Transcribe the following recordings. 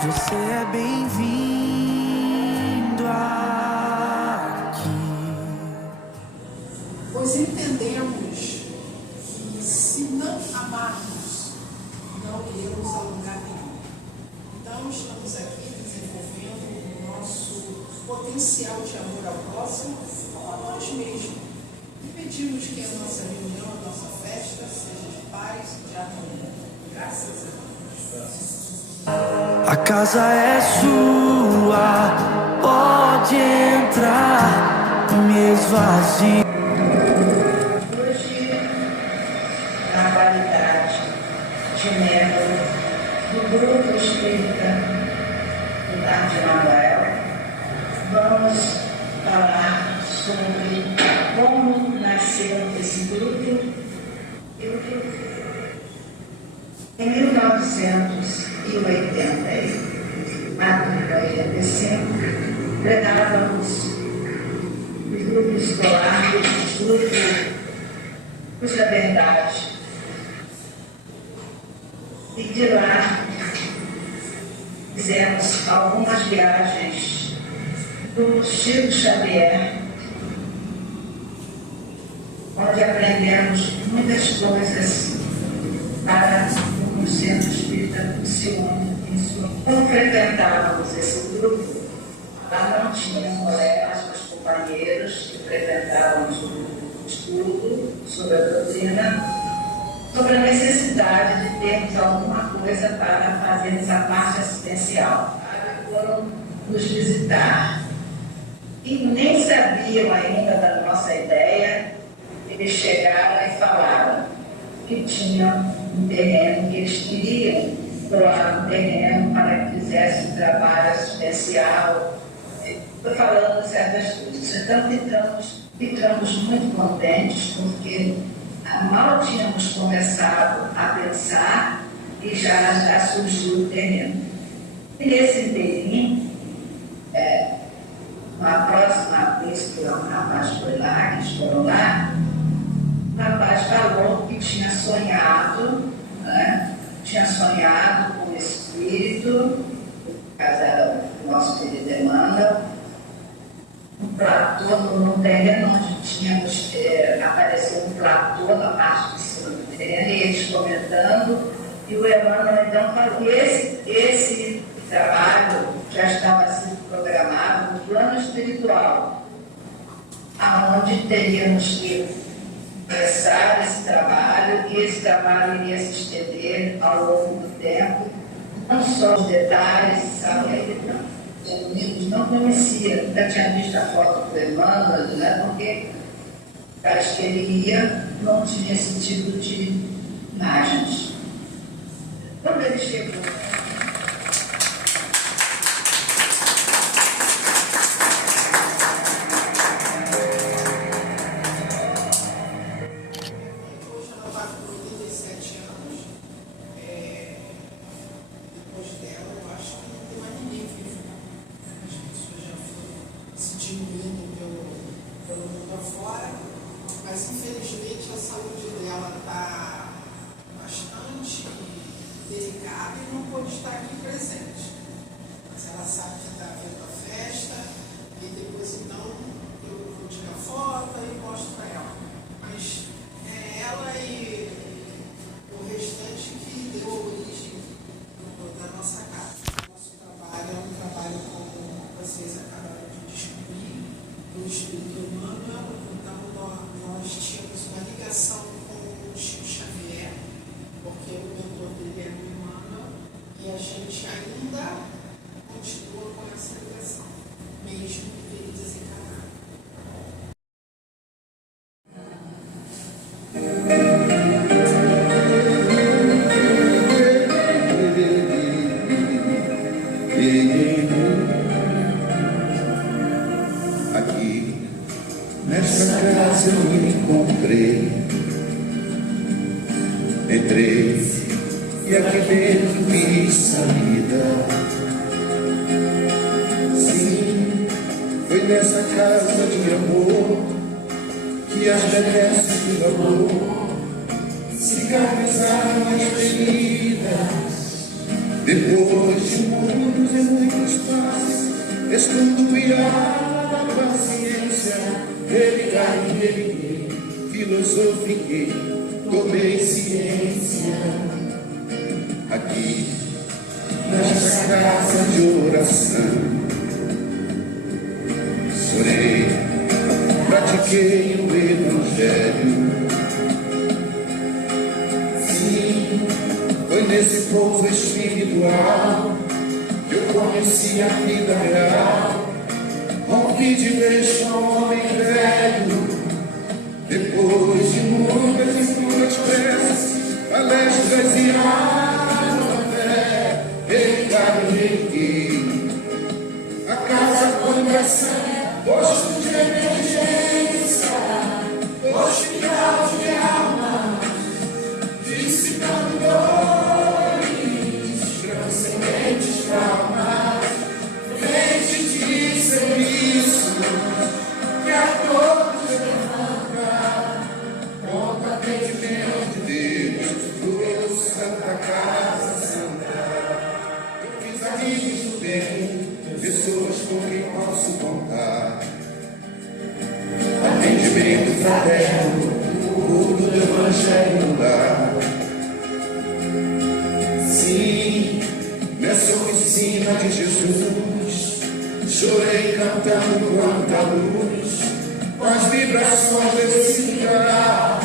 Você é bem-vindo aqui. Pois entendemos que se não amarmos, não iremos a lugar nenhum. Então estamos aqui desenvolvendo o nosso potencial de amor ao próximo como a nós mesmos. E pedimos que a nossa reunião, a nossa festa, seja de paz e de harmonia. Graças a Deus. A casa é sua, pode entrar, me esvazie. Hoje, na qualidade de membro do Grupo Espírita do Lar de Manuel, vamos falar sobre como nasceu esse grupo e o que em 1985, pregávamos o grupo escolar, o grupo Cuja Verdade. E de lá fizemos algumas viagens do Chico Xavier, onde aprendemos muitas coisas para o Centro Espírita funciona. Como frequentávamos esse grupo, lá não tinha colegas, mas companheiros que frequentávamos o estudo sobre a doutrina, sobre a necessidade de termos alguma coisa para fazermos a parte assistencial. Foram nos visitar e nem sabiam ainda da nossa ideia, eles chegaram e falaram que tinham um terreno que eles queriam doar um terreno para que fizesse um trabalho assistencial. Estou falando certas coisas. Então ficamos muito contentes porque mal tínhamos começado a pensar e já surgiu o terreno. E nesse inteirinho, na próxima vez que o rapaz foi lá, que eles foram lá, o rapaz falou que tinha sonhado, com o espírito, por causa do nosso querido Emmanuel, um platô no terreno onde tínhamos, apareceu um platô na parte de cima do terreno, e eles comentando, e o Emmanuel então falou, esse trabalho já estava sendo programado no plano espiritual, aonde teríamos que começar esse trabalho, e esse trabalho iria se estender ao longo do tempo, não só os detalhes, sabe? Ele não conhecia, nunca tinha visto a foto do Emmanuel, porque acho que ele ia, não tinha esse tipo de imagens. Quando ele chegou, pelo mundo afora, mas infelizmente a saúde dela está bastante delicada e não pôde estar aqui presente. Mas ela sabe que está vendo a festa e depois então eu vou tirar foto e mostro para ela. Mas é ela e o restante que deu origem da nossa casa. Nosso trabalho é um trabalho como vocês acabaram de descobrir, do Espírito Emmanuel. Então nós tínhamos uma ligação com o Chico Xavier, porque o mentor dele era o Emmanuel, e a gente ainda continua com essa ligação, mesmo que ele desencarnado. Aqui, nesta casa eu me encontrei, entrei e aqui dentro vi saída. Sim, foi nessa casa de amor que as benesses do amor cicatrizaram as feridas Depois de muitos e muitos passos, estudo irá a paciência, religar e religuei, filosofiquei, tomei ciência. Aqui, nesta casa de oração, orei, pratiquei o Evangelho. Sim, foi nesse pouso espiritual que eu conheci a vida real. Rompi de vez com o homem velho. Depois de muitas e muitas peças, palestras e anos da fé, religar e religuei. A casa congregação, posto de emergência, hospital de alma, dissipando dores, transcendentes traumas, frente de serviço, que a todos levanta, pronto atendimento de Deus, do Santa Casa Santa. Eu fiz amigos do bem, pessoas com quem posso contar. Atendimento fraterno, culto do Evangelho no lar. Sim, nessa oficina de Jesus, chorei cantando quanta luz, com as vibrações desse lugar.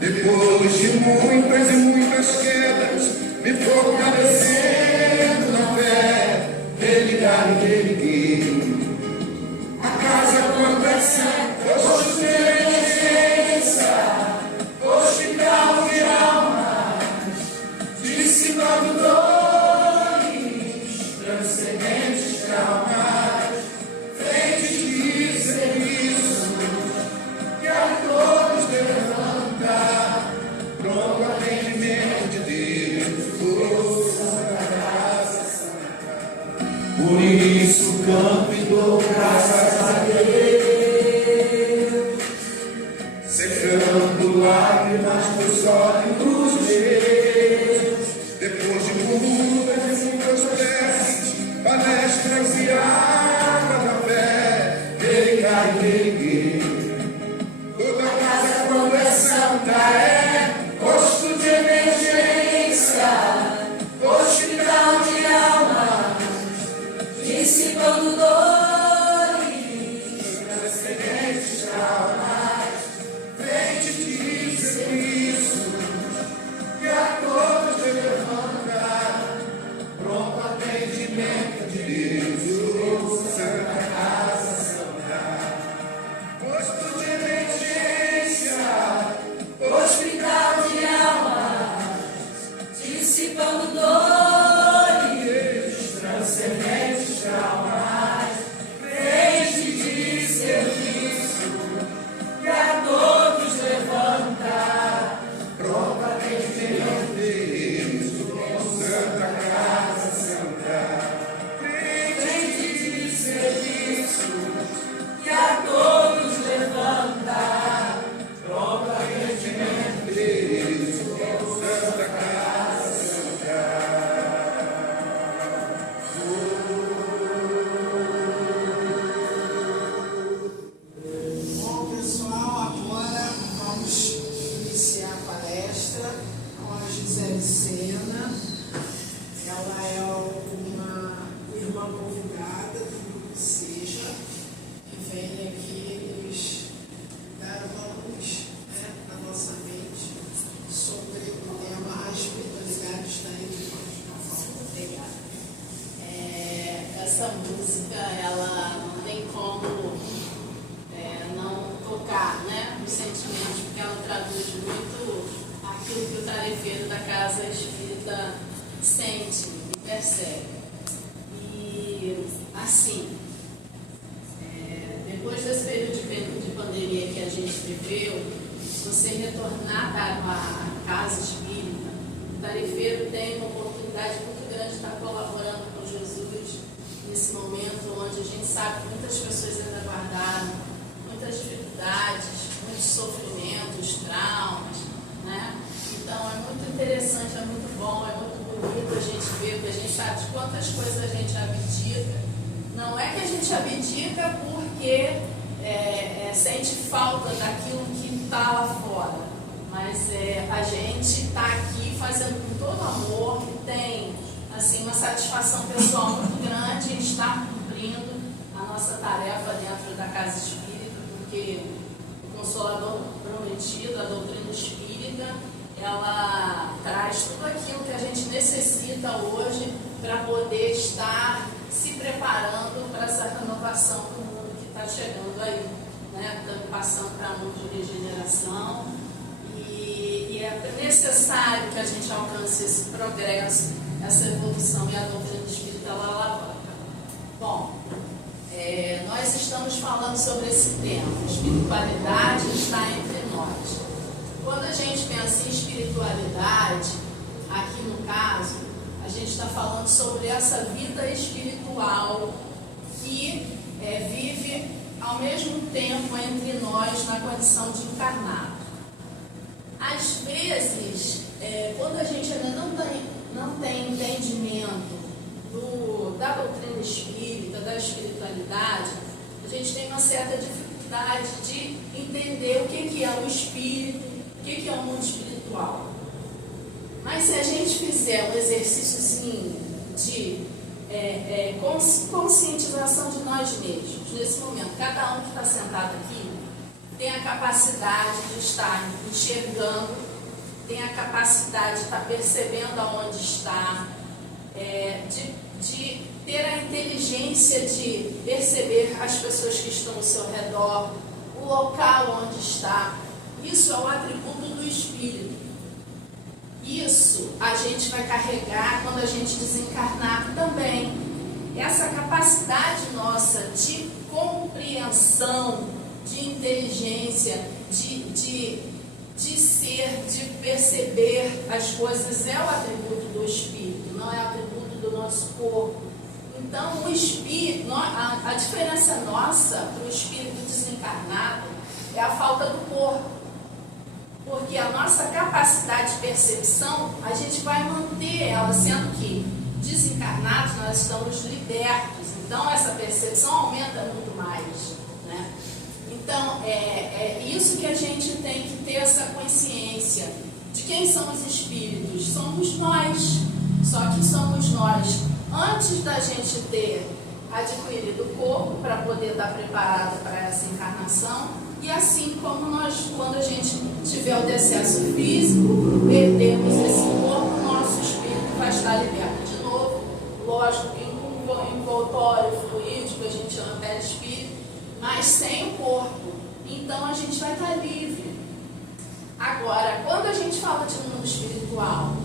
Depois de muitas e muitas quedas, me fortalecendo na fé, religar e religuei. A casa congregação, posto de emergência, hospital de almas, dissipando dores, transcendentes traumas, frente de serviço, que a todos levanta, pronto atendimento de Deus, Santa Casa Santa. Por isso canto e dou graças a Deus, secando lágrimas dos olhos meus. Depois de muitas e muitas preces, palestras e água da fé, religar e religuei. Toda casa quando é santa é posto de emergência, hospital de alma, dissipando dores, transcendentes traumas, frente de serviço, que a todos levanta, pronto atendimento de Deus, Santa Casa Santa. Posto de emergência, hospital de alma, dissipando dores, transcendentes traumas, frente de serviço, que a todos levanta, pronto atendimento de Deus, Santa Casa Santa. Frente de serviço, que a todos levanta, pronto atendimento de Deus, Santa Casa Santa. Bom, pessoal, agora vamos iniciar a palestra com a Gisele Sena. Ela é uma irmã convidada do Grupo Seja, que vem aqui nos dar uma luz, né, na nossa mente sobre o tema A Espiritualidade está entre nós. Obrigada. Essa música, ela não tem como não tocar, né, os sentimentos, porque ela traduz muito aquilo que o tarefeiro da casa espírita sente e percebe. E, assim, depois desse período de pandemia que a gente viveu, você retornar para uma casa espírita, o tarefeiro tem uma oportunidade muito grande de estar colaborando com Jesus nesse momento onde a gente sabe que muitas pessoas ainda guardaram muitas dificuldades, muitos sofrimentos, traumas, né? Então é muito interessante, é muito bom, é muito bonito a gente vê, que a gente sabe de quantas coisas a gente abdica. Não é que a gente abdica porque sente falta daquilo que está lá fora, mas a gente está aqui fazendo com todo amor, que tem assim, uma satisfação pessoal muito grande em estar cumprindo a nossa tarefa dentro da Casa Espírita, porque o Consolador Prometido, a doutrina espírita, ela traz tudo aquilo que a gente necessita hoje para poder estar se preparando para essa renovação do mundo que está chegando aí, né? Estamos passando para um mundo de regeneração e é necessário que a gente alcance esse progresso, essa evolução, e a doutrina espírita ela alavanca. Bom, nós estamos falando sobre esse tema, espiritualidade está entre nós. Quando a gente pensa em espiritualidade, aqui no caso, a gente está falando sobre essa vida espiritual que vive ao mesmo tempo entre nós na condição de encarnado. Às vezes, quando a gente ainda não tem entendimento da doutrina espírita, da espiritualidade, a gente tem uma certa dificuldade de entender o que é o espírito, o que é o mundo espiritual. Mas se a gente fizer um exercíciozinho de conscientização de nós mesmos, nesse momento, cada um que está sentado aqui tem a capacidade de estar enxergando, tem a capacidade de estar percebendo aonde está, de ter a inteligência de perceber as pessoas que estão ao seu redor, o local onde está. Isso é um atributo do espírito. Isso a gente vai carregar quando a gente desencarnar também. Essa capacidade nossa de compreensão, de inteligência, de ser, de perceber as coisas é o atributo do espírito, não é o atributo do nosso corpo. Então, o espírito, a diferença nossa para o espírito desencarnado é a falta do corpo. Porque a nossa capacidade de percepção, a gente vai manter ela, sendo que desencarnados nós estamos libertos. Então, essa percepção aumenta muito mais, né? Então, é isso que a gente tem que ter essa consciência. De quem são os espíritos? Somos nós. Só que somos nós, antes da gente ter adquirido o corpo para poder estar preparado para essa encarnação, e assim como nós, quando a gente tiver o decesso físico, perdemos esse corpo, o nosso espírito vai estar liberto de novo. Lógico que envoltório fluídico, a chama perispírito, mas sem o corpo. Então a gente vai estar livre. Agora, quando a gente fala de mundo espiritual,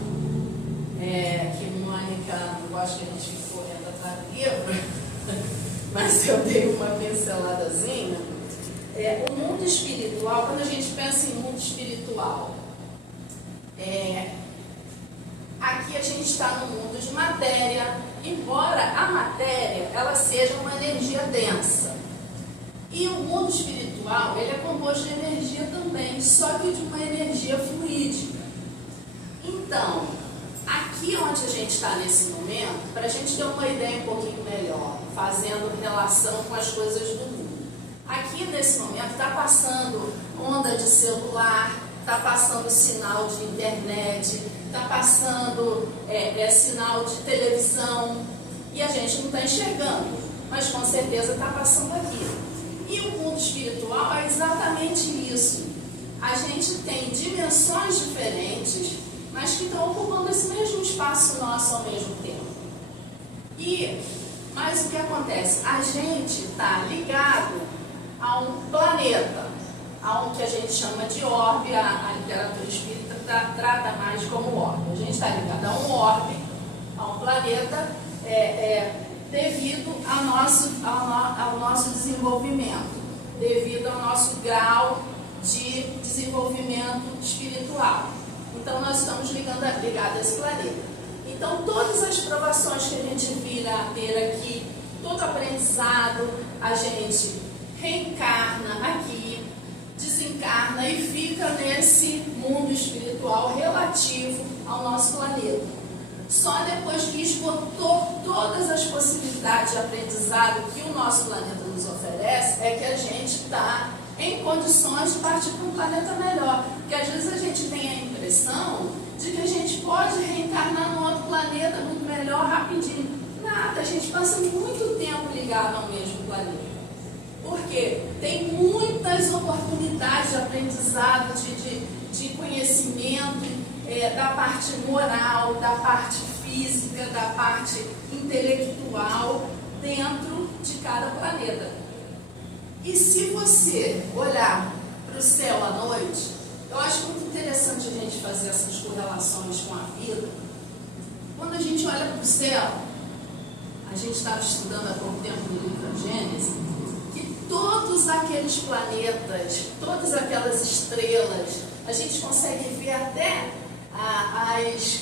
que Mônica, não gosto que a gente fique correndo atrás do livro, mas eu dei uma pinceladazinha. O mundo espiritual, quando a gente pensa em mundo espiritual, aqui a gente está no mundo de matéria, embora a matéria ela seja uma energia densa. E o mundo espiritual, ele é composto de energia também, só que de uma energia fluídica. Então, aqui onde a gente está nesse momento, para a gente ter uma ideia um pouquinho melhor, fazendo relação com as coisas do mundo. Aqui nesse momento está passando onda de celular, está passando sinal de internet, está passando sinal de televisão, e a gente não está enxergando, mas com certeza está passando aqui. E o mundo espiritual é exatamente isso. A gente tem dimensões diferentes, mas que estão ocupando esse mesmo espaço nosso ao mesmo tempo. Mas o que acontece? A gente está ligado a um planeta, a um que a gente chama de orbe, a literatura espírita trata mais como orbe. A gente está ligado a um orbe, a um planeta, devido ao nosso desenvolvimento, devido ao nosso grau de desenvolvimento espiritual. Então, nós estamos ligados a esse planeta. Então, todas as provações que a gente vir a ter aqui, todo aprendizado, a gente reencarna aqui, desencarna e fica nesse mundo espiritual relativo ao nosso planeta. Só depois que esgotou todas as possibilidades de aprendizado que o nosso planeta nos oferece, é que a gente está em condições de partir para um planeta melhor. Porque às vezes a gente tem a impressão de que a gente pode reencarnar num outro planeta muito melhor rapidinho. Nada, a gente passa muito tempo ligado ao mesmo planeta. Porque tem muitas oportunidades de aprendizado, de conhecimento, da parte moral, da parte física, da parte intelectual dentro de cada planeta. E se você olhar para o céu à noite, eu acho muito interessante a gente fazer essas correlações com a vida. Quando a gente olha para o céu, a gente estava estudando há pouco tempo no livro A Gênese, que todos aqueles planetas, todas aquelas estrelas, a gente consegue ver até as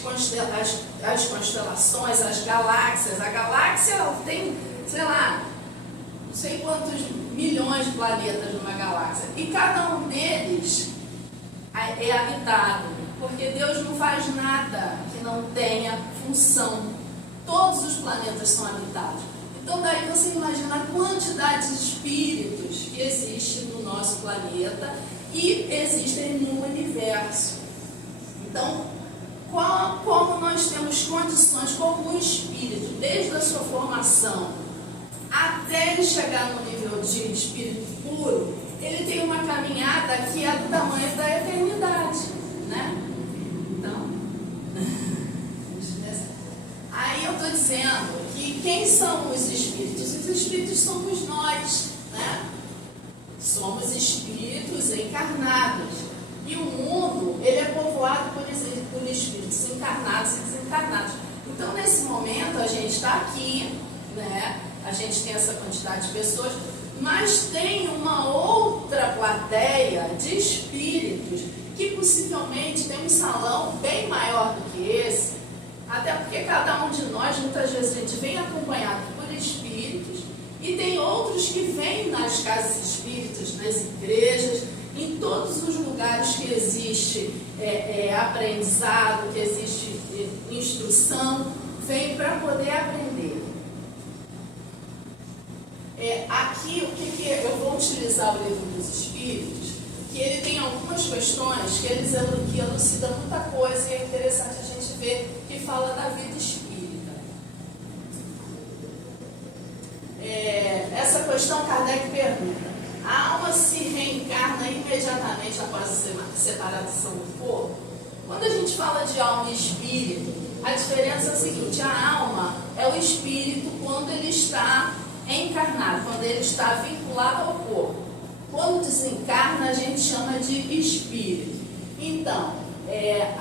constelações, as galáxias. A galáxia tem, sei lá, não sei quantos milhões de planetas numa galáxia. E cada um deles é habitado, porque Deus não faz nada que não tenha função. Todos os planetas são habitados. Então daí você imagina a quantidade de espíritos que existe no nosso planeta e existem no universo. Então, como nós temos condições, como um espírito, desde a sua formação até ele chegar no nível de espírito puro, ele tem uma caminhada que é do tamanho da eternidade, né? Então, aí eu estou dizendo que quem são os espíritos? Os espíritos somos nós, né? Somos espíritos encarnados. E o mundo, ele é povoado por espíritos encarnados e desencarnados. Então, nesse momento, a gente está aqui, né? A gente tem essa quantidade de pessoas, mas tem uma outra plateia de espíritos que possivelmente tem um salão bem maior do que esse, até porque cada um de nós, muitas vezes, a gente vem acompanhado por espíritos e tem outros que vêm nas casas espíritas, nas igrejas, em todos os lugares que existe aprendizado, que existe instrução, vem para poder aprender. Aqui, eu vou utilizar o livro dos Espíritos, que ele tem algumas questões que elucidam muita coisa e é interessante a gente ver que fala da vida espírita. Essa questão Kardec pergunta: a alma se reencarna imediatamente após a separação do corpo? Quando a gente fala de alma e espírito, a diferença é a seguinte: a alma é o espírito quando ele está encarnado, quando ele está vinculado ao corpo. Quando desencarna, a gente chama de espírito. Então,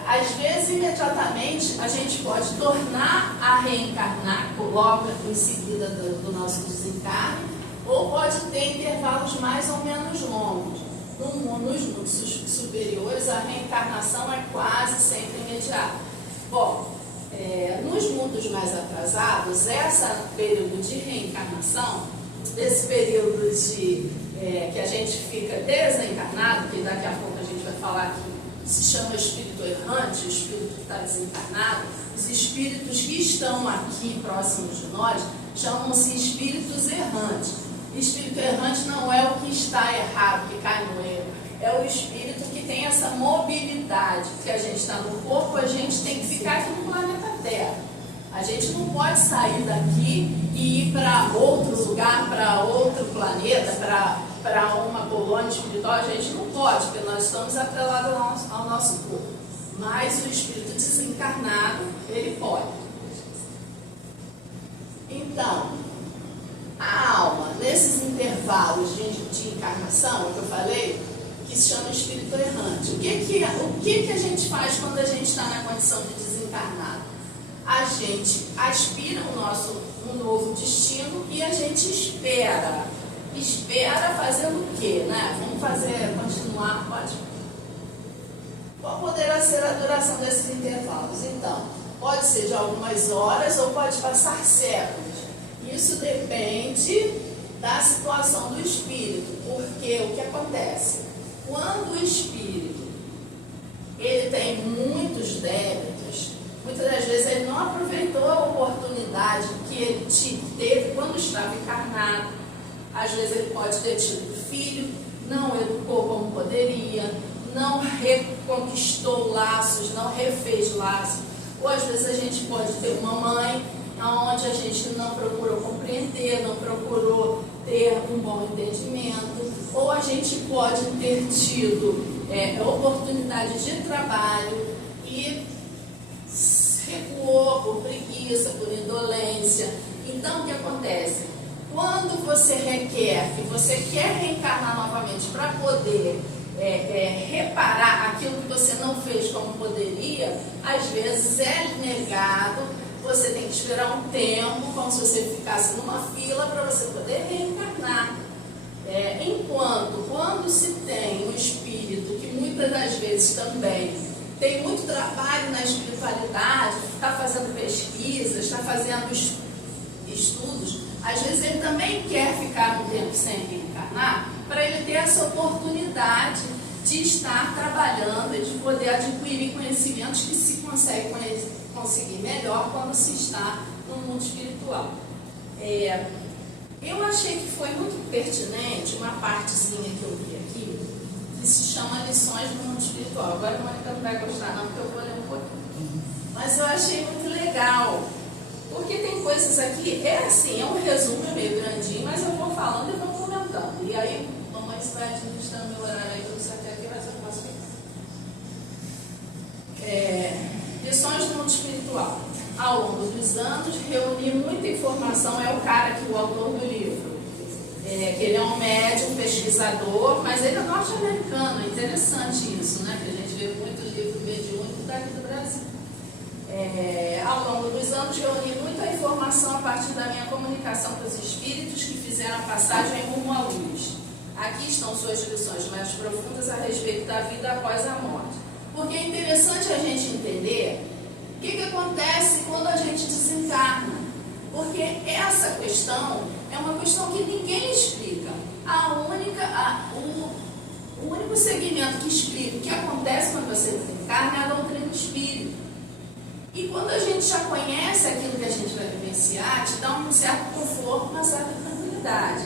às vezes, imediatamente, a gente pode tornar a reencarnar logo em seguida do nosso desencarne, ou pode ter intervalos mais ou menos longos. Nos mundos superiores, a reencarnação é quase sempre imediata. Bom, nos mundos mais atrasados, esse período de reencarnação, esse período que a gente fica desencarnado, que daqui a pouco a gente vai falar que se chama espírito errante, o espírito que está desencarnado, os espíritos que estão aqui próximos de nós chamam-se espíritos errantes. Espírito errante não é o que está errado, que cai no erro. É o espírito que tem essa mobilidade, porque a gente está no corpo, a gente tem que ficar aqui no planeta Terra. A gente não pode sair daqui e ir para outro lugar, para outro planeta, para uma colônia espiritual. A gente não pode, porque nós estamos atrelados ao nosso corpo. Mas o espírito desencarnado, ele pode. Então, a alma, nesses intervalos de encarnação, que eu falei, que se chama espírito errante. O que a gente faz quando a gente está na condição de desencarnado? A gente aspira um novo destino e a gente espera. Espera fazendo o quê, né? Vamos continuar, pode? Qual poderá ser a duração desses intervalos? Então, pode ser de algumas horas ou pode passar séculos. Isso depende da situação do espírito, porque o que acontece? Quando o espírito ele tem muitos débitos, Muitas das vezes ele não aproveitou a oportunidade que ele teve quando estava encarnado. Às vezes ele pode ter tido filho, não educou como poderia, não reconquistou laços, não refez laços. Ou às vezes a gente pode ter uma mãe onde a gente não procurou compreender, não procurou ter um bom entendimento. Ou a gente pode ter tido oportunidade de trabalho e recuou por preguiça, por indolência. Então o que acontece? Quando você requer, que você quer reencarnar novamente para poder reparar aquilo que você não fez como poderia, às vezes é negado, você tem que esperar um tempo, como se você ficasse numa fila para você poder reencarnar. Enquanto, quando se tem um espírito que muitas das vezes também tem muito trabalho na espiritualidade, está fazendo pesquisas, está fazendo estudos, às vezes ele também quer ficar um tempo sem reencarnar, para ele ter essa oportunidade de estar trabalhando e de poder adquirir conhecimentos que se conseguir melhor quando se está no mundo espiritual. Eu achei que foi muito pertinente uma partezinha que eu vi aqui, que se chama Lições do Mundo Espiritual. Agora a Mônica não vai gostar não, porque eu vou ler um pouquinho. Mas eu achei muito legal, porque tem coisas aqui, é um resumo, é meio grandinho, mas eu vou falando e vou comentando. E aí, mamãe vai administrando meu horário aí, tudo certo aqui, mas eu posso ficar. Lições do Mundo Espiritual. Ao longo dos anos, reuni muita informação, é o cara que o autor do livro. Que ele é um médium, pesquisador, mas ele é norte-americano, é interessante isso, né? Que a gente vê muito livro mediúnico daqui do Brasil. Ao longo dos anos, reuni muita informação a partir da minha comunicação com os espíritos que fizeram a passagem rumo à luz. Aqui estão suas lições mais profundas a respeito da vida após a morte. Porque é interessante a gente entender o que acontece quando a gente desencarna. Porque essa questão é uma questão que ninguém explica. O único segmento que explica o que acontece quando você desencarna é a doutrina espírita. E quando a gente já conhece aquilo que a gente vai vivenciar, te dá um certo conforto, uma certa tranquilidade.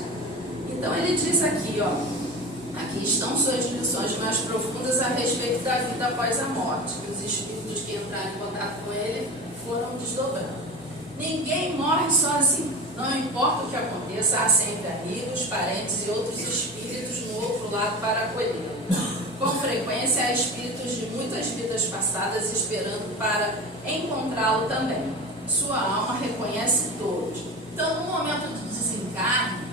Então ele diz aqui, aqui estão suas lições mais profundas a respeito da vida após a morte, que os espíritos que entraram em contato com ele foram desdobrando. Ninguém morre sozinho. Não importa o que aconteça, há sempre amigos, parentes e outros espíritos no outro lado para acolhê-lo. Com frequência, há espíritos de muitas vidas passadas esperando para encontrá-lo também. Sua alma reconhece todos. Então, no momento do desencarne,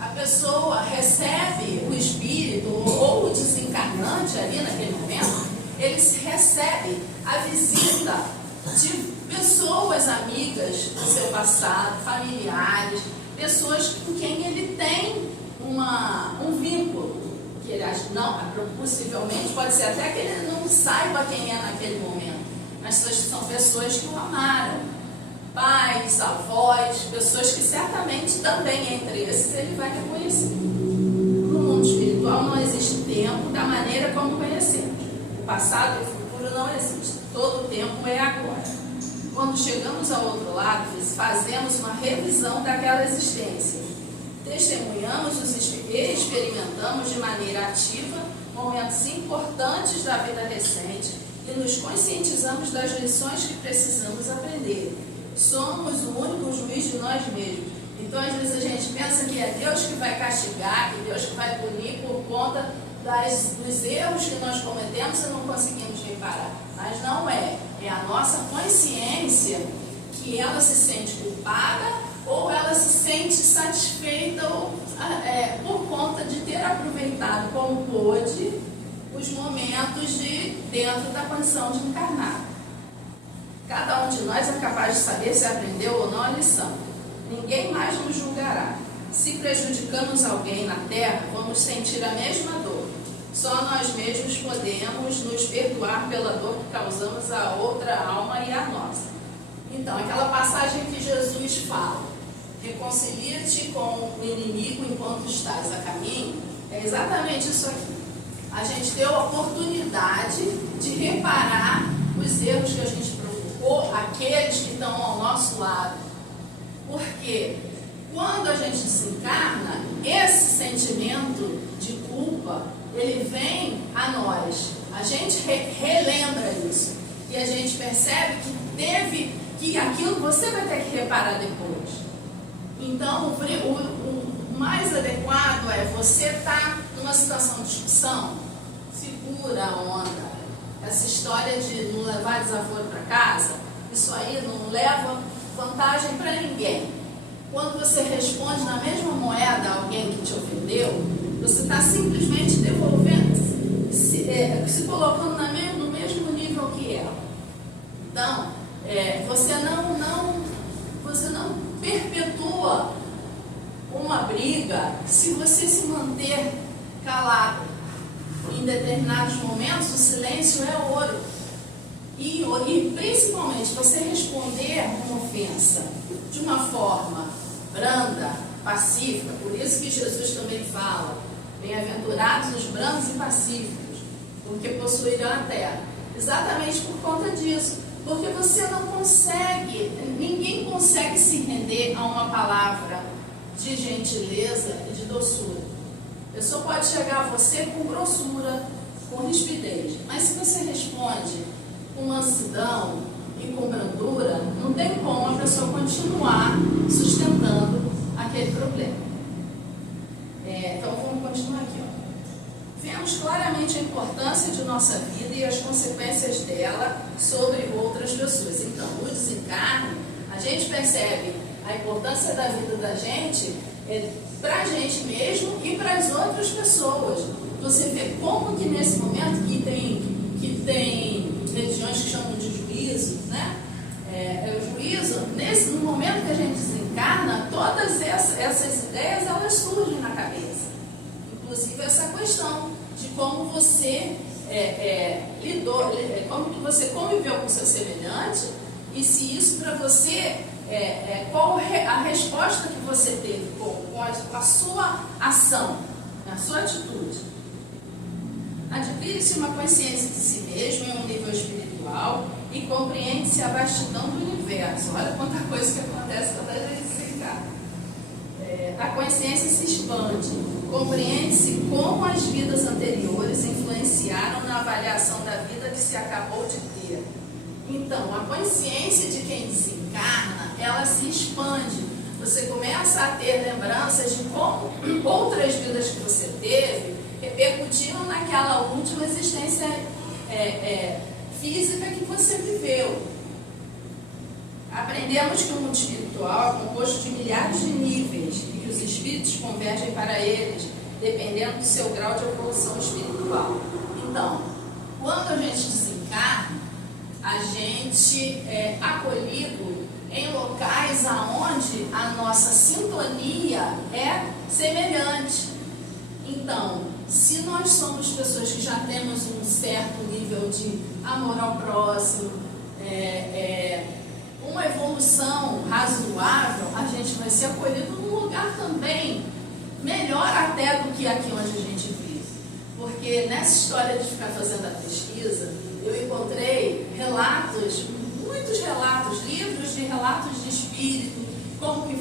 a pessoa recebe o espírito ou o desencarnante ali naquele momento, ele recebe a visita de pessoas amigas do seu passado, familiares, pessoas com quem ele tem um vínculo. Que ele acha, não, possivelmente pode ser até que ele não saiba quem é naquele momento, mas são pessoas que o amaram, pais, avós, pessoas que certamente também entre esses ele vai reconhecer. No mundo espiritual não existe tempo da maneira como conhecemos. O passado e o futuro não existem. Todo o tempo é agora. Quando chegamos ao outro lado, fazemos uma revisão daquela existência. Testemunhamos e experimentamos de maneira ativa momentos importantes da vida recente e nos conscientizamos das lições que precisamos aprender. Somos o único juiz de nós mesmos. Então, às vezes, a gente pensa que é Deus que vai castigar, que Deus que vai punir por conta dos erros que nós cometemos e não conseguimos reparar. Mas não é. É a nossa consciência que ela se sente culpada ou ela se sente satisfeita por conta de ter aproveitado como pôde os momentos dentro da condição de encarnar. Cada um de nós é capaz de saber se aprendeu ou não a lição. Ninguém mais nos julgará. Se prejudicamos alguém na terra, vamos sentir a mesma dor. Só nós mesmos podemos nos perdoar pela dor que causamos à outra alma e à nossa. Então, aquela passagem que Jesus fala, reconcilia-te com o inimigo enquanto estás a caminho, é exatamente isso aqui. A gente deu a oportunidade de reparar os erros que a gente provocou aqueles que estão ao nosso lado. Porque quando a gente desencarna, esse sentimento de culpa, ele vem a nós. A gente relembra isso. E a gente percebe que aquilo você vai ter que reparar depois. Então, o mais adequado é você estar numa situação de discussão, segura a onda. Essa história de não levar desaforo para casa, isso aí não leva vantagem para ninguém. Quando você responde na mesma moeda a alguém que te ofendeu, você está simplesmente devolvendo, se colocando no mesmo nível que ela. Então, você não perpetua uma briga se você se manter calado. Em determinados momentos, o silêncio é ouro. E principalmente, você responder uma ofensa de uma forma branda, pacífica. Por isso que Jesus também fala: bem-aventurados os brandos e pacíficos, porque possuirão a terra. Exatamente por conta disso. Porque você não consegue, ninguém consegue se render a uma palavra de gentileza e de doçura. A pessoa pode chegar a você com grossura, com rispidez, mas se você responde com mansidão e com brandura, não tem como a pessoa continuar sustentando aquele problema. Então vamos continuar aqui. Vemos claramente a importância de nossa vida e as consequências dela sobre outras pessoas. Então, no desencarne, a gente percebe a importância da vida da gente para a gente mesmo e para as outras pessoas. Você vê como que nesse momento que tem religiões que chamam de juízo, né? O juízo, no momento que a gente desencarna, todas essas ideias elas surgem na cabeça. Inclusive essa questão de como você lidou, como que você conviveu com o seu semelhante e se isso para você, qual a resposta que você teve com a sua ação, a sua atitude. Adquire-se uma consciência de si mesmo em um nível espiritual e compreende-se a vastidão do universo. Olha quanta coisa que acontece quando a gente se encarna. A consciência se expande, compreende-se como as vidas anteriores influenciaram na avaliação da vida que se acabou de ter. Então, a consciência de quem desencarna, ela se expande. Você começa a ter lembranças de como outras vidas que você teve repercutiram naquela última existência física que você viveu. Aprendemos que o mundo espiritual é composto de milhares de níveis e que os espíritos convergem para eles, dependendo do seu grau de evolução espiritual. Então, quando a gente desencarna, a gente é acolhido em locais aonde a nossa sintonia é semelhante. Então, se nós somos pessoas que já temos um certo nível de amor ao próximo, uma evolução razoável, a gente vai ser acolhido num lugar também melhor até do que aqui onde a gente vive. Porque nessa história de ficar fazendo a pesquisa, eu encontrei relatos, muitos relatos, livros de relatos de espírito, como que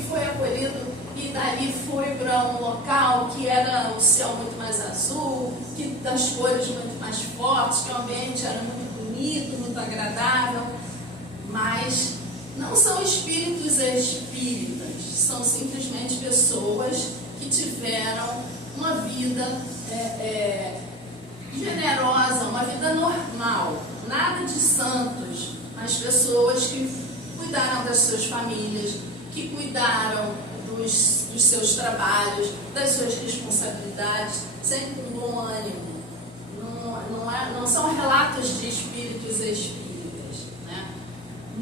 foi acolhido e dali foi para um local que era o céu muito mais azul, que das cores muito mais fortes, que o ambiente era muito bonito, muito agradável. Mas não são espíritos espíritas, são simplesmente pessoas que tiveram uma vida generosa, uma vida normal, nada de santos, mas pessoas que cuidaram das suas famílias, que cuidaram dos seus trabalhos, das suas responsabilidades, sempre com bom ânimo. Não são relatos de espíritos espíritas, né?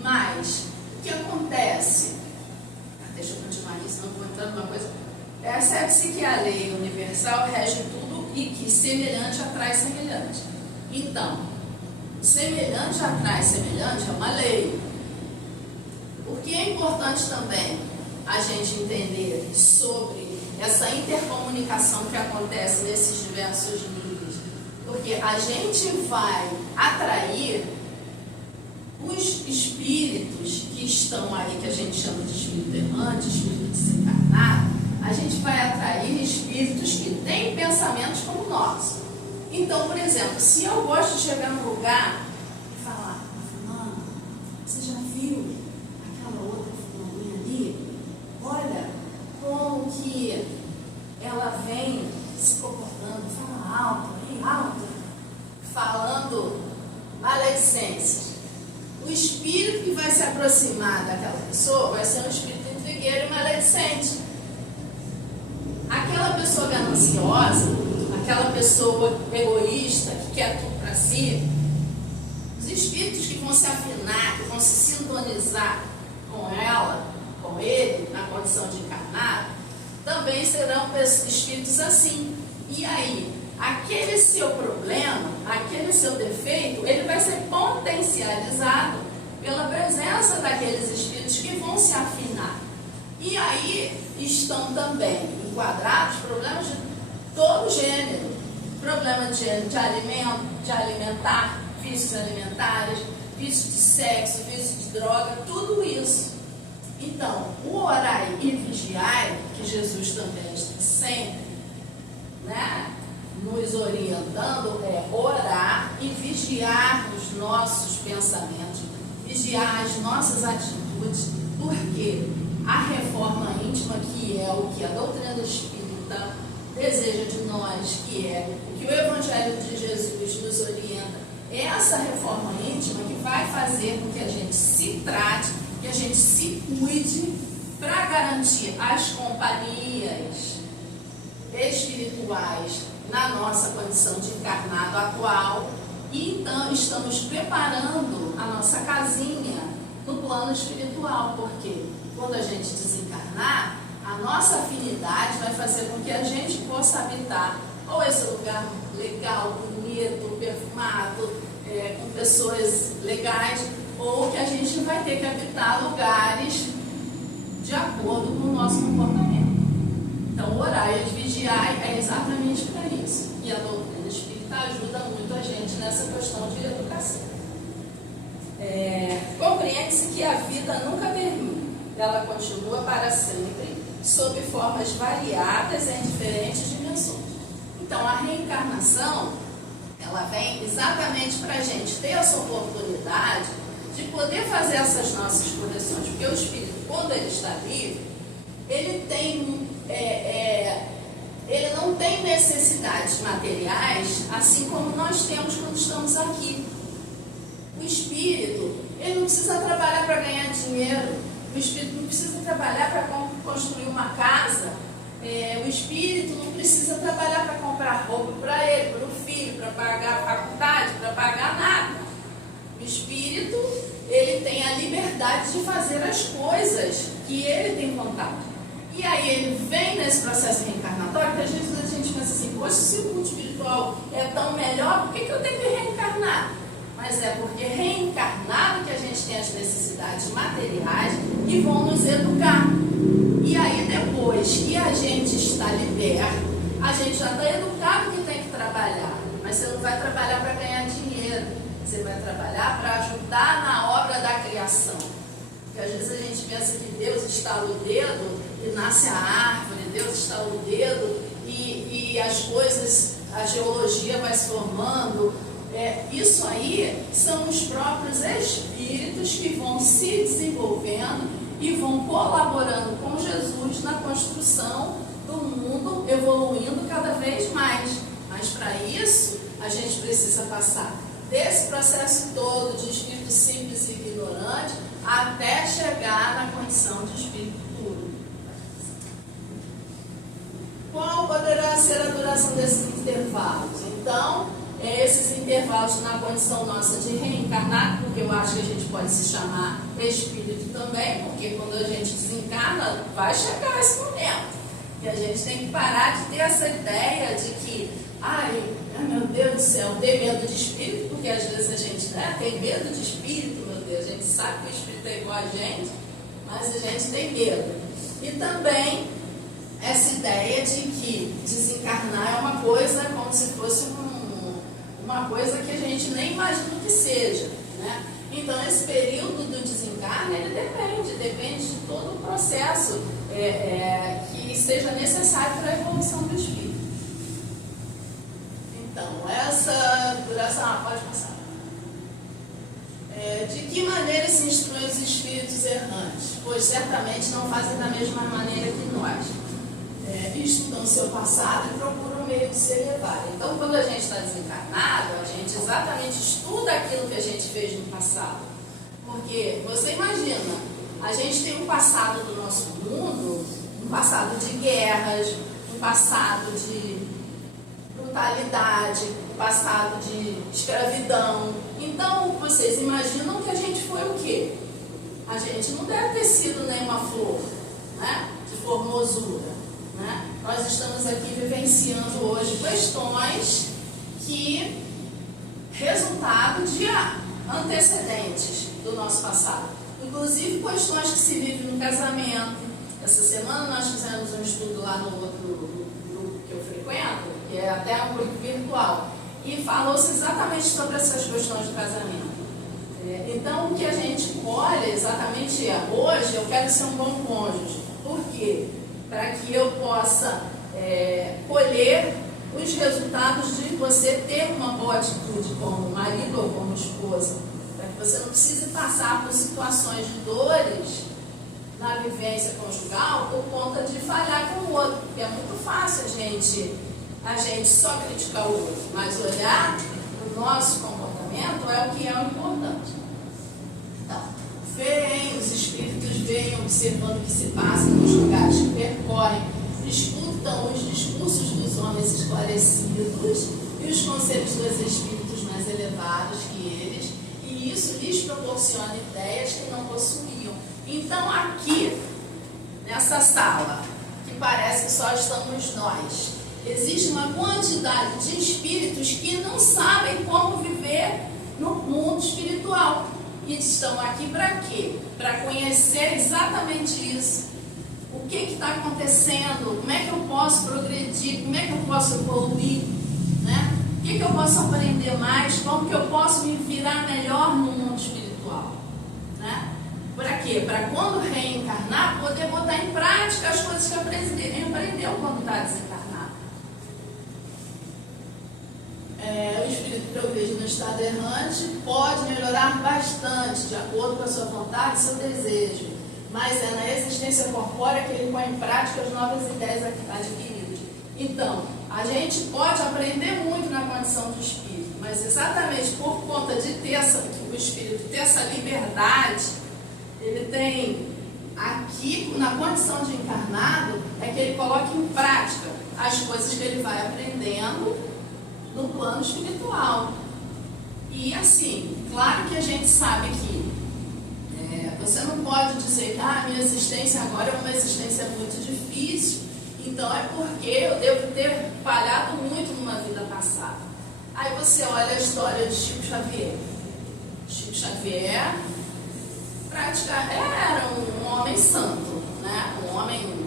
Mas o que acontece? Deixa eu continuar aqui, senão vou entrar numa coisa. Percebe-se que a lei universal rege tudo e que semelhante atrai semelhante. Então, semelhante atrai semelhante é uma lei. O que é importante também a gente entender sobre essa intercomunicação que acontece nesses diversos níveis, porque a gente vai atrair os espíritos que estão aí, que a gente chama de espírito errante, espírito desencarnado, a gente vai atrair espíritos que têm pensamentos como o nosso. Então, por exemplo, se eu gosto de chegar num lugar e falar: fulano, você já viu aquela outra fulaninha ali? Olha como que ela vem se comportando, fala alto, bem alto, falando maledicências. O espírito que vai se aproximar daquela pessoa vai ser um espírito intrigueiro e maledicente. Aquela pessoa gananciosa, aquela pessoa egoísta que quer tudo para si, os espíritos que vão se afinar, que vão se sintonizar com ela, com ele, na condição de encarnado, também serão espíritos assim. E aí, aquele seu problema, aquele seu defeito, ele vai ser potencializado pela presença daqueles espíritos que vão se afinar. E aí estão também enquadrados problemas de todo gênero. Problema de gênero de alimento, de alimentar, vícios alimentares, vícios de sexo, vícios de droga, tudo isso. Então, o orai e vigiai, que Jesus também está sempre, né, nos orientando, é orar e vigiar os nossos pensamentos, vigiar as nossas atitudes, porque a reforma íntima, que é o que a doutrina espírita deseja de nós, que é o que o Evangelho de Jesus nos orienta, é essa reforma íntima que vai fazer com que a gente se trate, que a gente se cuide para garantir as companhias espirituais na nossa condição de encarnado atual, e então estamos preparando a nossa casinha no plano espiritual, porque quando a gente desencarnar, a nossa afinidade vai fazer com que a gente possa habitar ou esse lugar legal, bonito, perfumado, com pessoas legais, ou que a gente vai ter que habitar lugares de acordo com o nosso comportamento. Então, orar e vigiar é exatamente para isso. E a doutrina espírita ajuda muito a gente nessa questão de educação. Compreende-se que a vida nunca termina. Ela continua para sempre, sob formas variadas em diferentes dimensões. Então, a reencarnação, ela vem exatamente para a gente ter essa oportunidade de poder fazer essas nossas correções, porque o espírito, quando ele está livre, ele não tem necessidades materiais, assim como nós temos quando estamos aqui. O espírito, ele não precisa trabalhar para ganhar dinheiro, o espírito não precisa trabalhar para construir uma casa, o espírito não precisa trabalhar para comprar roupa para ele, para o filho, para pagar a faculdade, para pagar nada. O espírito, ele tem a liberdade de fazer as coisas que ele tem vontade. E aí ele vem nesse processo reencarnatório, que às vezes a gente pensa assim: poxa, se o mundo espiritual é tão melhor, por que eu tenho que reencarnar? Mas é porque reencarnado que a gente tem as necessidades materiais que vão nos educar. E aí depois que a gente está liberto, a gente já está educado que tem que trabalhar. Mas você não vai trabalhar para ganhar dinheiro, você vai trabalhar para ajudar na obra da criação. Porque às vezes a gente pensa que Deus estala o dedo e nasce a árvore, Deus estala o dedo e as coisas, a geologia vai se formando. Isso aí são os próprios espíritos que vão se desenvolvendo e vão colaborando com Jesus na construção do mundo, evoluindo cada vez mais. Mas para isso, a gente precisa passar desse processo todo de espírito simples e ignorante até chegar na condição de espírito puro. Qual poderá ser a duração desses intervalos? Então, esses intervalos na condição nossa de reencarnar, porque eu acho que a gente pode se chamar espírito também, porque quando a gente desencarna, vai chegar esse momento. E a gente tem que parar de ter essa ideia de que, meu Deus do céu, ter medo de espírito, porque às vezes a gente tem medo de espírito, meu Deus, a gente sabe que o espírito é igual a gente, mas a gente tem medo. E também essa ideia de que desencarnar é uma coisa como se fosse uma coisa que a gente nem imagina que seja, né? Então, esse período do desencarne, ele depende de todo o processo que seja necessário para a evolução do espírito. Então, essa duração, pode passar. De que maneira se instruem os espíritos errantes? Pois certamente não fazem da mesma maneira que nós. Estudam o seu passado e procuram meio de se elevar. Então, quando a gente está desencarnado, a gente exatamente estuda aquilo que a gente fez no passado. Porque, você imagina, a gente tem um passado do nosso mundo, um passado de guerras, um passado de brutalidade, um passado de escravidão. Então, vocês imaginam que a gente foi o quê? A gente não deve ter sido nenhuma flor, né, de formosura. Né? Nós estamos aqui vivenciando hoje questões que resultado de antecedentes do nosso passado. Inclusive questões que se vivem no casamento. Essa semana nós fizemos um estudo lá no outro grupo que eu frequento, que é até um grupo virtual, e falou-se exatamente sobre essas questões do casamento. Então o que a gente colhe exatamente hoje, eu quero ser um bom cônjuge. Por quê? Para que eu possa colher os resultados de você ter uma boa atitude como marido ou como esposa, para que você não precise passar por situações de dores na vivência conjugal por conta de falhar com o outro, porque é muito fácil a gente só criticar o outro, mas olhar o nosso comportamento é o que é o importante. Então, os espíritos veem observando o que se passa nos lugares que percorrem, escutam os discursos dos homens esclarecidos e os conselhos dos espíritos mais elevados que eles, e isso lhes proporciona ideias que não possuíam. Então aqui, nessa sala, que parece que só estamos nós, existe uma quantidade de espíritos que não sabem como viver no mundo espiritual. E estão aqui para quê? Para conhecer exatamente isso. O que está acontecendo? Como é que eu posso progredir? Como é que eu posso evoluir? Né? O que eu posso aprender mais? Como que eu posso me virar melhor no mundo espiritual? Né? Para quê? Para quando reencarnar, poder botar em prática as coisas que aprendeu quando está desencarnado. O espírito que progride no estado errante pode melhorar bastante, de acordo com a sua vontade e seu desejo, mas é na existência corpórea que ele põe em prática as novas ideias adquiridas. Então, a gente pode aprender muito na condição do espírito, mas exatamente por conta de ter o espírito ter essa liberdade, ele tem aqui, na condição de encarnado, é que ele coloca em prática as coisas que ele vai aprendendo no plano espiritual. E assim, claro que a gente sabe que você não pode dizer que minha existência agora é uma existência muito difícil, então é porque eu devo ter falhado muito numa vida passada. Aí você olha a história de Chico Xavier. Chico Xavier era um homem santo, né? Um homem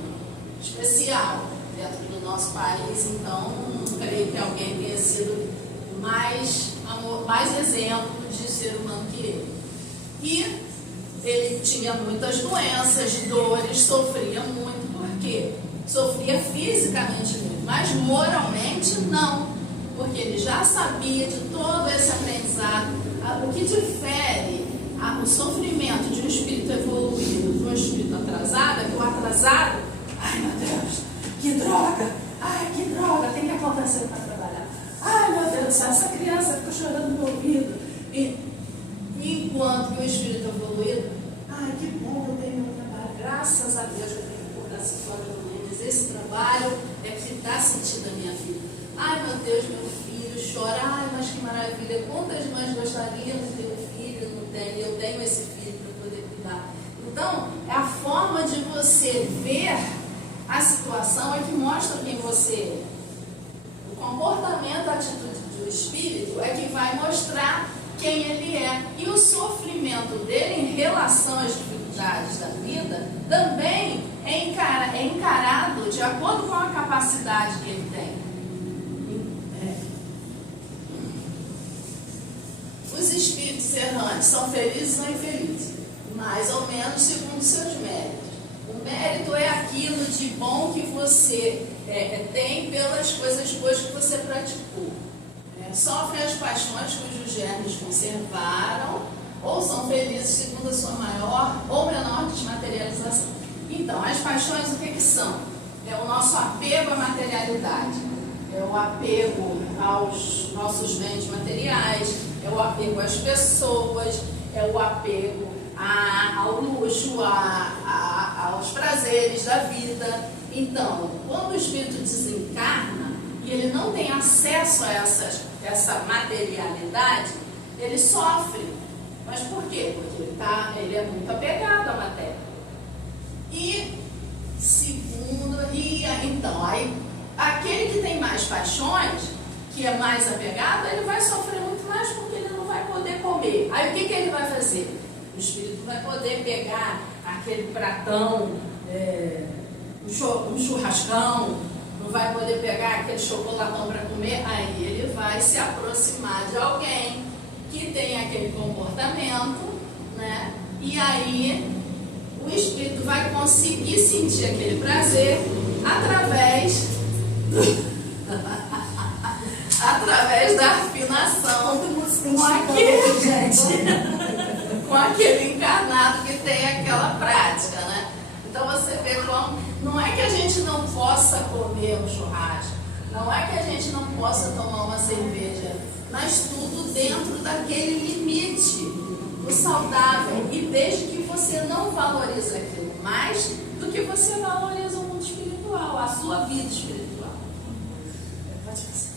especial dentro do nosso país, então não creio que alguém tenha sido mais exemplo de ser humano que ele. E ele tinha muitas doenças, dores, sofria muito, porque sofria fisicamente muito, mas moralmente não, porque ele já sabia de todo esse aprendizado. O que difere o sofrimento de um espírito evoluído de um espírito atrasado é que o atrasado, ai meu Deus, que droga, tem que acontecer para trabalhar, ai meu Deus do céu, essa criança ficou chorando no meu ouvido. Enquanto que o espírito evoluído, ai que bom que eu tenho meu trabalho, graças a Deus eu tenho que acordar 5 horas da manhã, mas esse trabalho é que dá sentido à minha vida. Ai meu Deus, meu filho chora, ai mas que maravilha, quantas mães gostariam de ter um filho, não tem, eu tenho esse filho para poder cuidar. Então, é a forma de você ver a situação é que mostra quem você é. O comportamento, a atitude do espírito é que vai mostrar quem ele é. E o sofrimento dele em relação às dificuldades da vida também é encarado de acordo com a capacidade que ele tem. Os espíritos errantes interessante, são felizes ou infelizes, mais ou menos segundo seus méritos. O mérito é aquilo de bom que você tem pelas coisas boas que você praticou. Sofrem as paixões cujos germes conservaram, ou são felizes segundo a sua maior ou menor desmaterialização. Então, as paixões, o que são? É o nosso apego à materialidade, é o apego aos nossos bens materiais, é o apego às pessoas, é o apego ao luxo, aos prazeres da vida. Então, quando o espírito desencarna e ele não tem acesso a essa materialidade, ele sofre. Mas por quê? Porque ele é muito apegado à matéria. Então, aí, aquele que tem mais paixões, que é mais apegado, ele vai sofrer muito mais porque ele não vai poder comer. Aí o que ele vai fazer? O espírito vai poder pegar aquele pratão, um churrascão, não vai poder pegar aquele chocolatão para comer, aí ele vai se aproximar de alguém que tem aquele comportamento, né? E aí o espírito vai conseguir sentir aquele prazer através da afinação com aquele encarnado que tem aquela prática, né? Então você vê como não é que a gente não possa comer um churrasco, não é que a gente não possa tomar uma cerveja, mas tudo dentro daquele limite do saudável, e desde que você não valoriza aquilo mais do que você valoriza o mundo espiritual, a sua vida espiritual. Pode passar.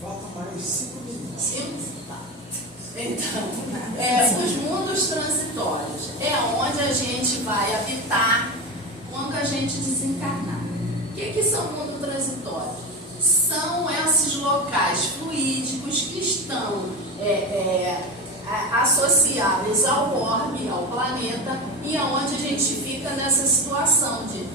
Faltam mais 5 minutos. 5? Tá. Então, os mundos transitórios é onde a gente vai habitar quando a gente desencarnar. O que são mundos transitórios? São esses locais fluídicos que estão associáveis ao orbe, ao planeta, e aonde a gente fica nessa situação de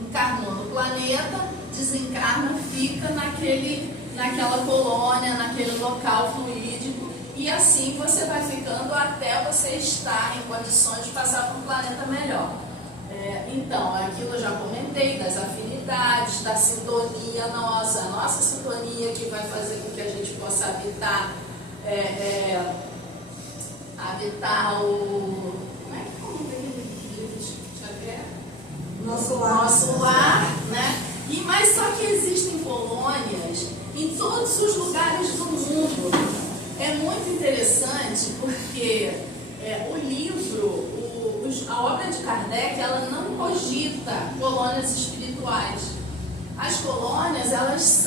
encarnou no planeta, desencarna, fica naquela colônia, naquele local fluídico, e assim você vai ficando até você estar em condições de passar para um planeta melhor. Então, aquilo eu já comentei, das afinidades, da sintonia nossa, a nossa sintonia que vai fazer com que a gente possa habitar o... Como é que comenta aquele livro de Xavier? Nosso lar, né? Mas só que existem colônias em todos os lugares do mundo. É muito interessante porque o livro, a obra de Kardec, ela não cogita colônias espirituais. As colônias, elas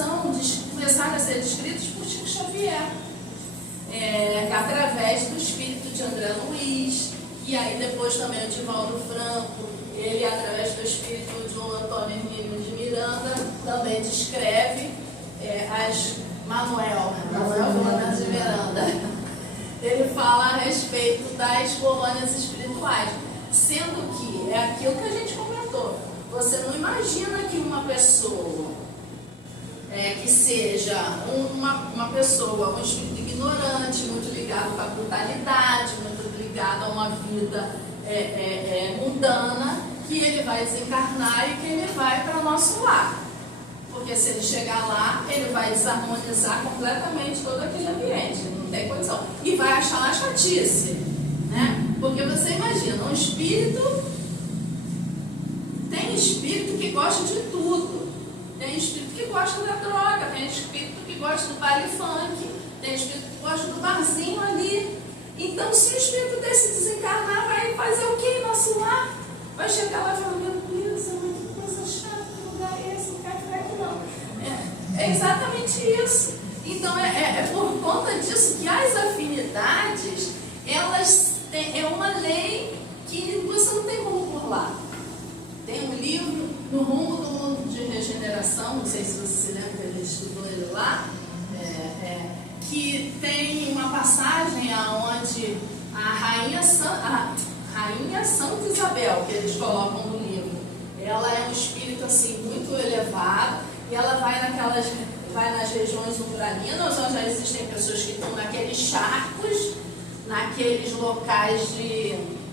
começaram a ser descritas por Chico Xavier, através do espírito de André Luiz, e aí depois também o Divaldo Franco, ele através do espírito de Antônio Hermínio de Miranda, também descreve Manuel Fernandes de Miranda. Ele fala a respeito das colônias espirituais, sendo que é aquilo que a gente comentou. Você não imagina que uma pessoa que seja uma pessoa, um espírito ignorante, muito ligado com a brutalidade, muito ligado a uma vida mundana, que ele vai desencarnar e que ele vai para o nosso lar. Porque se ele chegar lá, ele vai desarmonizar completamente todo aquele ambiente, não tem condição. E vai achar uma chatice, né? Porque você imagina, um espírito, tem espírito que gosta de tudo. Tem espírito que gosta da droga, tem espírito que gosta do baile funk, tem espírito que gosta do barzinho ali. Então, se o espírito desse desencarnar, vai fazer o que em nosso lar? Vai chegar lá e falar, meu Deus, que coisa chata, que lugar é esse? Não quero ficar aqui não. É exatamente isso. Então, é por conta disso que as afinidades, elas têm, uma lei que você não tem como burlar. Tem um livro, No Rumo do Mundo de Regeneração, não sei se você se lembra que a gente estudou ele lá, que tem uma passagem onde a rainha Santa Isabel, que eles colocam no livro, ela é um espírito assim muito elevado, e ela vai naquelas vai nas regiões umbralinas, onde já existem pessoas que estão naqueles charcos, naqueles locais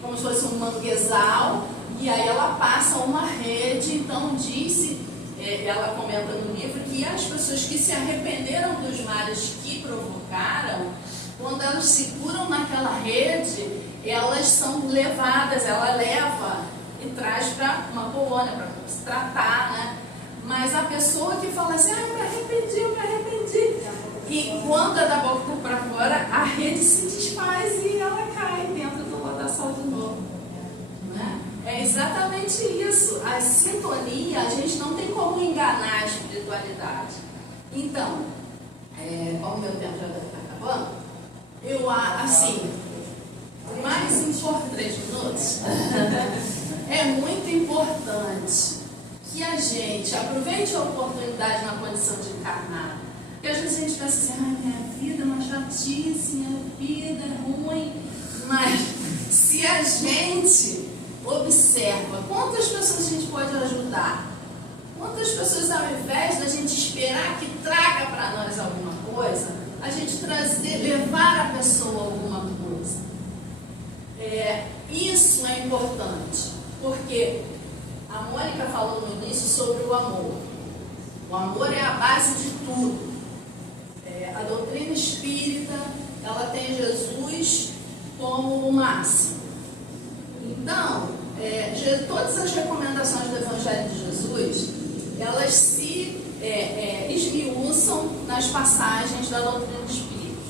como se fosse um manguezal, e aí ela passa uma rede. Então disse, ela comenta no livro, que as pessoas que se arrependeram dos males que provocaram, quando elas se curam naquela rede, elas são levadas, ela leva e traz para uma colônia para se tratar, né? Mas a pessoa que fala assim, eu me arrependi, e quando é da boca para fora, a rede se desfaz e ela cai dentro do lodaçal de novo, né? É exatamente isso. A sintonia, a gente não tem como enganar a espiritualidade. Então, como meu tempo já deve estar acabando, eu, assim, o mais importante, 3 minutos, é muito importante que a gente aproveite a oportunidade na condição de encarnar. Porque às vezes a gente pensa assim, minha vida é uma chatice, minha vida é ruim. Mas se a gente observa quantas pessoas a gente pode ajudar, quantas pessoas, ao invés da gente esperar que traga para nós alguma coisa, a gente levar a pessoa alguma coisa. Isso é importante, porque a Mônica falou no início sobre o amor. O amor é a base de tudo. A doutrina espírita, ela tem Jesus como o máximo. Então, todas as recomendações do Evangelho de Jesus, elas se esmiuçam nas passagens da doutrina espírita.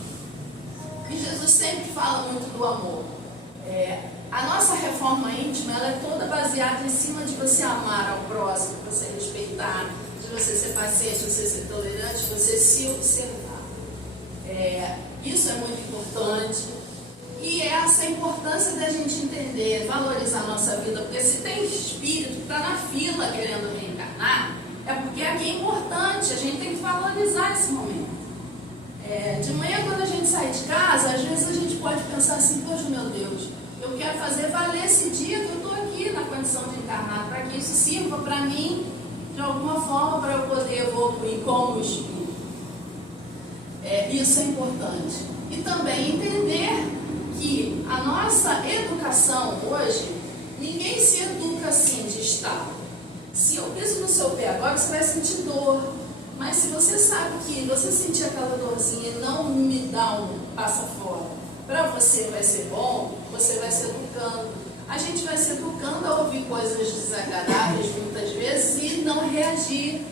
E Jesus sempre fala muito do amor. A nossa reforma íntima, ela é toda baseada em cima de você amar ao próximo, de você respeitar, de você ser paciente, de você ser tolerante, de você se observar. Isso é muito importante. E essa importância da gente entender, valorizar a nossa vida, porque se tem espírito que está na fila querendo reencarnar, é porque aqui é importante, a gente tem que valorizar esse momento. De manhã, quando a gente sai de casa, às vezes a gente pode pensar assim, poxa, meu Deus, eu quero fazer valer esse dia que eu estou aqui na condição de encarnar, para que isso sirva para mim, de alguma forma, para eu poder evoluir como espírito. Isso é importante. E também entender que a nossa educação hoje, ninguém se educa assim de estado. Se eu piso no seu pé agora, você vai sentir dor. Mas se você sabe que você sentir aquela dorzinha e não me dá um passa fora, para você vai ser bom, você vai se educando. A gente vai se educando a ouvir coisas desagradáveis muitas vezes e não reagir.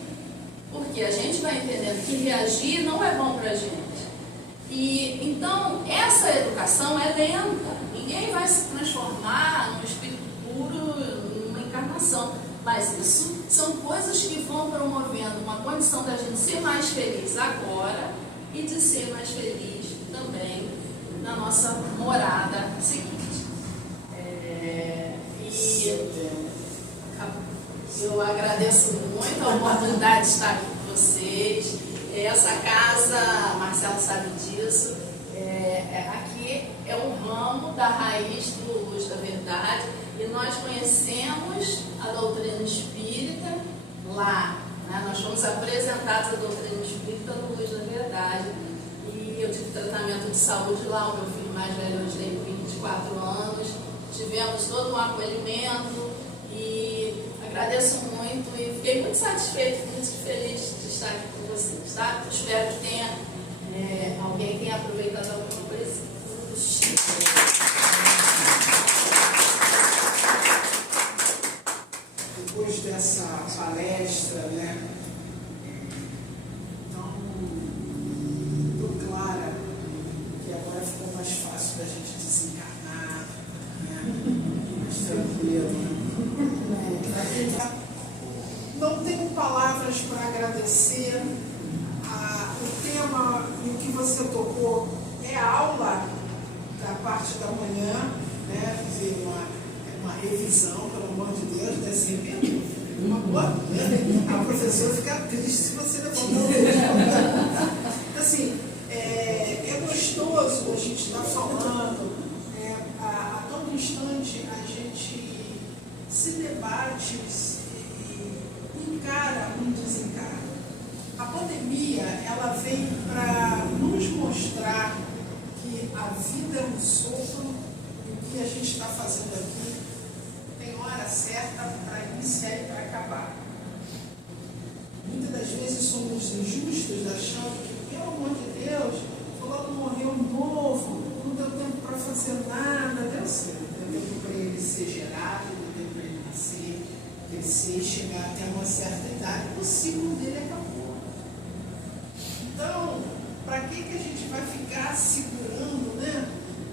Porque a gente vai entendendo que reagir não é bom para a gente. E então, essa educação é lenta. Ninguém vai se transformar num espírito puro, numa encarnação. Mas isso são coisas que vão promovendo uma condição da gente ser mais feliz agora e de ser mais feliz também na nossa morada seguinte. Eu agradeço muito a oportunidade de estar aqui com vocês. Essa casa, Marcelo sabe disso, aqui é um ramo da raiz do Luz da Verdade, e nós conhecemos a doutrina espírita lá, né? Nós fomos apresentados a doutrina espírita no Luz da Verdade, e eu tive tratamento de saúde lá. O meu filho mais velho hoje tem 24 anos, tivemos todo um acolhimento, e agradeço muito e fiquei muito satisfeito, muito feliz de estar aqui com vocês, tá? Espero que tenha alguém tenha aproveitado alguma coisa. Depois dessa palestra, né, tão clara, que agora ficou mais fácil da gente desencarnar, né, mais tranquilo, né? Não tenho palavras para agradecer. O tema e o que você tocou é a aula da parte da manhã, né? Fazer uma revisão, pelo amor de Deus, né? Sempre uma boa, né? A professora fica triste se você levantar o dedo. Assim, é gostoso a gente estar falando, a todo instante a gente se debate e encara um desencargo. A pandemia pandemia, ela veio para nos mostrar que a vida é um sopro e o que a gente está fazendo aqui tem hora certa para iniciar e para acabar. Muitas das vezes somos injustos, achando que, pelo amor de Deus, fulano morreu novo, não deu tempo para fazer nada, deu certo. Deu tempo para ele ser gerado, deu tempo para ele nascer, crescer, chegar até uma certa idade, o ciclo dele acabou. Então, para que a gente vai ficar segurando, né?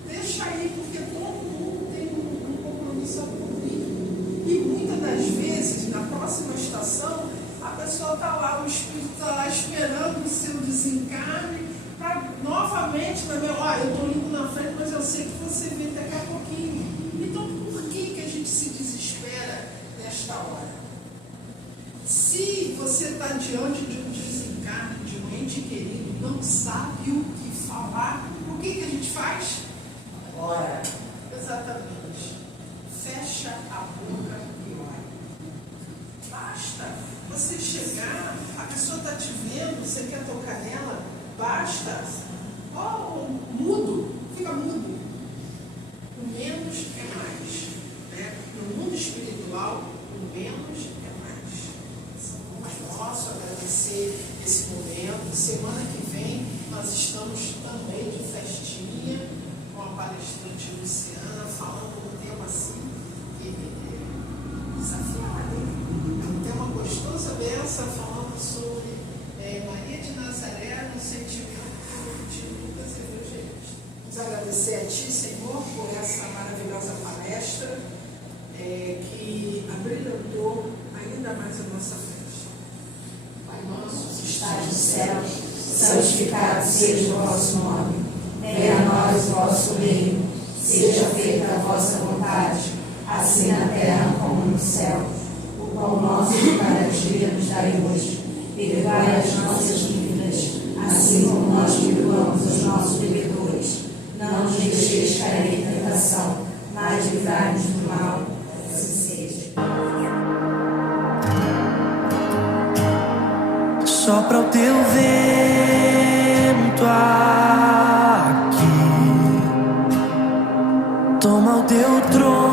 Deixa aí, porque todo mundo tem um compromisso a cumprir. E muitas das vezes, na próxima estação, a pessoa está lá, o espírito está lá esperando o seu desencarne para novamente, olha, eu estou indo na frente, mas eu sei que você vem daqui a pouquinho. Então, por que a gente se desespera nesta hora? Se você está diante de um desencarne, de um ente querido, não sabe o que falar, o que a gente faz? Ora. Exatamente. Fecha a boca e ora. Basta. Você chegar, a pessoa está te vendo, você quer tocar nela, basta. Mudo, fica mudo. O menos é mais. Né? No mundo espiritual, o menos é mais. Mas posso agradecer esse momento. Semana que vem nós estamos também de festinha com a palestrante Luciana, falando um tema assim, que é desafiado, hein? É um tema gostoso, benção, falando sobre Maria de Nazaré no sentimento de Lucas Evangelista. Vamos agradecer a Ti, Senhor, por essa maravilhosa palestra que abrilhantou ainda mais a nossa festa. Pai nosso, que estás no céu, santificado seja o vosso nome. Venha a nós o vosso reino. Seja feita a vossa vontade, assim na terra como no céu. O pão nosso de cada dia nos dai hoje. Perdoai as nossas dívidas, assim como nós perdoamos os nossos devedores. Não nos deixeis cair em tentação, mas livrai-nos do mal. Assim seja. Sopra o teu vento aqui, toma o teu trono.